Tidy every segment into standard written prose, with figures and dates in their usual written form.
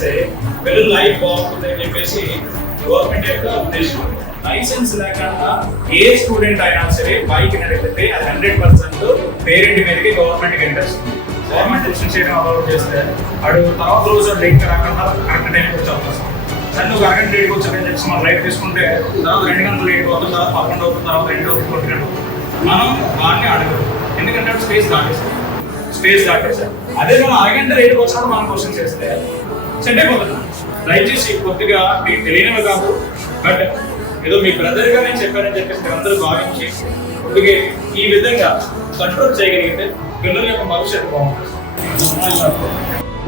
చేస్తే పిల్లల లైఫ్ బాగుంటుంది అని చెప్పేసి గవర్నమెంట్ యొక్క ఉద్దేశం. లైసెన్స్ లేకుండా ఏ స్టూడెంట్ అయినా సరే బైక్ నడిపితే అది 100% పేరెంట్ మీదకి గవర్నమెంట్కి ఇంట్రెస్ట్. గవర్నమెంట్ రిస్ట్రిక్ట్ చేయడం అలౌట్ చేస్తే అడు తర్వాత రోజు లేట్ రాకుండా కరెక్ట్ టైంకి వచ్చే అవకాశం. సరే నువ్వు అరగంట లేట్కి వచ్చారని చెప్పి మనం రైట్ తీసుకుంటే తర్వాత 2 గంటలు లేట్ అవుతుంది, తర్వాత 11 అవుతుంది, తర్వాత 2 అవుతుంది, 1 గంట. మనం వాడిని అడగదు, ఎందుకంటే స్పేస్ దాటేసారు. అదే మనం అరగంట లేట్కి వచ్చినప్పుడు మనం క్వశ్చన్ చేస్తే సెట్ అయిపోతున్నాం. దయచేసి కొద్దిగా మీకు తెలియనివి కాదు, బట్ ఏదో మీ బ్రదర్గా నేను చెప్పానని చెప్పేసి మీరు అందరూ భావించి కొద్దిగా ఈ విధంగా కంట్రోల్ చేయగలిగితే పిల్లల యొక్క భవిష్యత్తు బాగుంటుంది.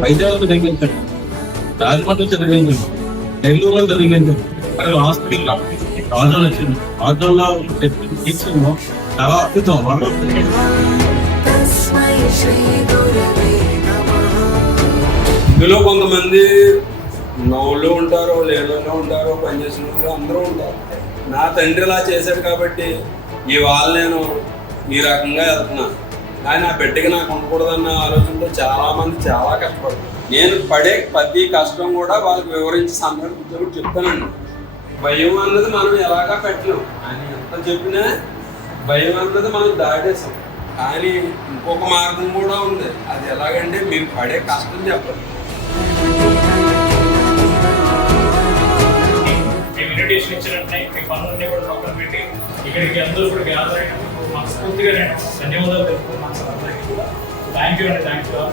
వైద్యాలకు తగ్గించండి, రాజమండ్రి జరిగింది, నెల్లూరులో జరిగింది, అక్కడ హాస్పిటల్లో ఆర్డర్ వచ్చింది, ఆర్డర్లో తీసుకున్నాం చాలా అద్భుతం. ఇందులో కొంతమంది నవ్వులు ఉంటారు, లేనోళ్ళు ఉంటారు, పనిచేసిన వాళ్ళు అందరూ ఉంటారు. నా తండ్రి ఇలా చేశాడు కాబట్టి ఇవాళ నేను ఈ రకంగా వెళ్తున్నాను, కానీ ఆ బిడ్డకి నాకు ఉండకూడదన్న ఆలోచనతో చాలామంది చాలా కష్టపడతారు. నేను పడే ప్రతి కష్టం కూడా వాళ్ళకి వివరించి సందర్భంతో చెప్తానండి. భయం అన్నది మనం ఎలాగా పెట్టలేం, అని ఎంత చెప్పినా భయం అన్నది మనం దాటేసాం. కానీ ఇంకొక మార్గం కూడా ఉంది, అది ఎలాగంటే మీరు పడే కష్టం చెప్పండి. ఇన్విటేషన్ ఇచ్చినట్టే మీ పనులన్నీ కూడా పక్కన పెట్టి ఇక్కడికి అందరూ కూడా గ్యాదర్ అయినందుకు మనస్ఫూర్తిగా నేను ధన్యవాదాలు తెలుపుతున్నాను సార్ అందరికీ కూడా. Thank you.